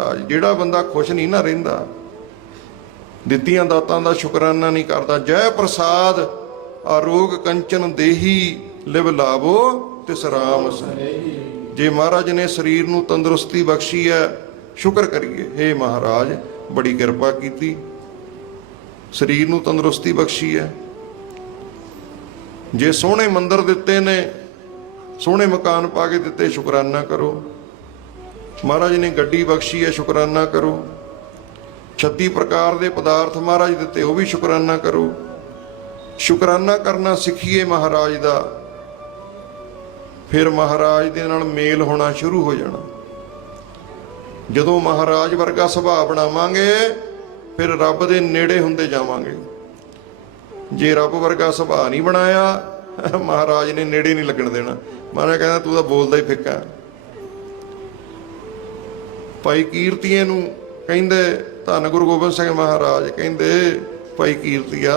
ਮਹਾਰਾਜ ਜਿਹੜਾ ਬੰਦਾ ਖੁਸ਼ ਨਹੀਂ ਨਾ ਰਹਿੰਦਾ, ਦਿੱਤੀਆਂ ਦਾਤਾਂ ਦਾ ਸ਼ੁਕਰਾਨਾ ਨਹੀਂ ਕਰਦਾ, ਜੈ ਪ੍ਰਸਾਦ ਆਰੋਗ ਕੰਚਨ ਦੇਹੀ ਲਿਵ ਲਾਵੋ, ਤਿਸ ਰਾਮ ਸਹਿ। ਜੇ ਮਹਾਰਾਜ ਨੇ ਸਰੀਰ ਨੂੰ ਤੰਦਰੁਸਤੀ ਬਖਸ਼ੀ ਹੈ, ਸ਼ੁਕਰ ਕਰੀਏ। हे ਮਹਾਰਾਜ, ਬੜੀ ਕਿਰਪਾ ਕੀਤੀ। ਸਰੀਰ ਨੂੰ ਤੰਦਰੁਸਤੀ ਬਖਸ਼ੀ ਹੈ। ਜੇ ਸੋਹਣੇ ਮੰਦਰ ਦਿੱਤੇ ਨੇ, ਸੋਹਣੇ ਮਕਾਨ ਪਾ ਕੇ ਦਿੱਤੇ, ਸ਼ੁਕਰਾਨਾ ਕਰੋ। ਮਹਾਰਾਜ ਨੇ ਗੱਡੀ ਬਖਸ਼ੀ ਹੈ, ਸ਼ੁਕਰਾਨਾ ਕਰੋ। 36 ਪ੍ਰਕਾਰ ਦੇ ਪਦਾਰਥ ਮਹਾਰਾਜ ਦਿੱਤੇ, ਉਹ ਵੀ ਸ਼ੁਕਰਾਨਾ ਕਰੋ। ਸ਼ੁਕਰਾਨਾ ਕਰਨਾ ਸਿੱਖੀਏ ਮਹਾਰਾਜ ਦਾ। ਫਿਰ ਮਹਾਰਾਜ ਦੇ ਨਾਲ ਮੇਲ ਹੋਣਾ ਸ਼ੁਰੂ ਹੋ ਜਾਣਾ। ਜਦੋਂ ਮਹਾਰਾਜ ਵਰਗਾ ਸੁਭਾਅ ਬਣਾਵਾਂਗੇ, ਫਿਰ ਰੱਬ ਦੇ ਨੇੜੇ ਹੁੰਦੇ ਜਾਵਾਂਗੇ। ਜੇ ਰੱਬ ਵਰਗਾ ਸੁਭਾਅ ਨਹੀਂ ਬਣਾਇਆ, ਮਹਾਰਾਜ ਨੇ ਨੇੜੇ ਨਹੀਂ ਲੱਗਣ ਦੇਣਾ। ਮਹਾਰਾਜ ਕਹਿੰਦਾ, ਤੂੰ ਤਾਂ ਬੋਲਦਾ ਹੀ ਫਿੱਕਾ ਭਾਈ ਕੀਰਤੀਏ ਨੂੰ ਕਹਿੰਦੇ, ਧੰਨ ਗੁਰੂ ਗੋਬਿੰਦ ਸਿੰਘ ਮਹਾਰਾਜ ਕਹਿੰਦੇ, ਭਾਈ ਕੀਰਤੀਆ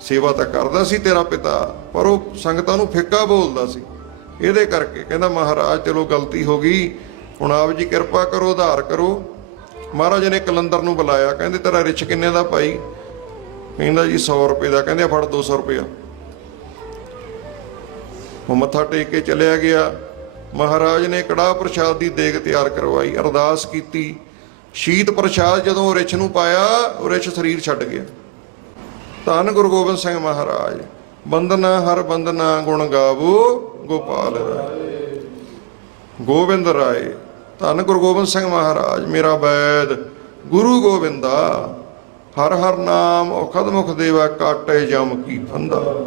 ਸੇਵਾ ਤਾਂ ਕਰਦਾ ਸੀ ਤੇਰਾ ਪਿਤਾ, ਪਰ ਉਹ ਸੰਗਤਾਂ ਨੂੰ ਫਿੱਕਾ ਬੋਲਦਾ ਸੀ। ਇਹਦੇ ਕਰਕੇ ਕਹਿੰਦਾ, ਮਹਾਰਾਜ ਚਲੋ ਗਲਤੀ ਹੋ ਗਈ, ਹੁਣ ਆਪ ਜੀ ਕਿਰਪਾ ਕਰੋ, ਉਧਾਰ ਕਰੋ। ਮਹਾਰਾਜ ਨੇ ਕਲੰਦਰ ਨੂੰ ਬੁਲਾਇਆ, ਕਹਿੰਦੇ, ਤੇਰਾ ਰਿਚ ਕਿੰਨੇ ਦਾ ਭਾਈ? ਕਹਿੰਦਾ ਜੀ 100 ਰੁਪਏ ਦਾ। ਕਹਿੰਦੇ, ਆ ਫੜ 200 ਰੁਪਇਆ। ਉਹ ਮੱਥਾ ਟੇਕ ਕੇ ਚਲਿਆ ਗਿਆ। ਮਹਾਰਾਜ ਨੇ ਕੜਾਹ ਪ੍ਰਸ਼ਾਦ ਦੀ ਦੇਗ ਤਿਆਰ ਕਰਵਾਈ, ਅਰਦਾਸ ਕੀਤੀ। ਸ਼ੀਤ ਪ੍ਰਸ਼ਾਦ ਜਦੋਂ ਉਹ ਰਿਛ ਨੂੰ ਪਾਇਆ, ਰਿਛ ਸਰੀਰ ਛੱਡ ਗਿਆ। ਧੰਨ ਗੁਰੂ ਗੋਬਿੰਦ ਸਿੰਘ ਮਹਾਰਾਜ। ਬੰਦਨਾ ਹਰ ਬੰਦਨਾ ਗੁਣ ਗਾਵੋ, ਗੋਪਾਲ ਰਾਏ। ਗੋਬਿੰਦ ਰਾਏ, ਧੰਨ ਗੁਰੂ ਗੋਬਿੰਦ ਸਿੰਘ ਮਹਾਰਾਜ, ਮੇਰਾ ਬੈਦ ਗੁਰੂ ਗੋਬਿੰਦਾ। ਹਰ ਹਰ ਨਾਮ ਔਖਦ ਮੁਖ ਦੇਵਾ, ਕਾਟੇ ਜਮ ਕੀ ਫੰਦਾ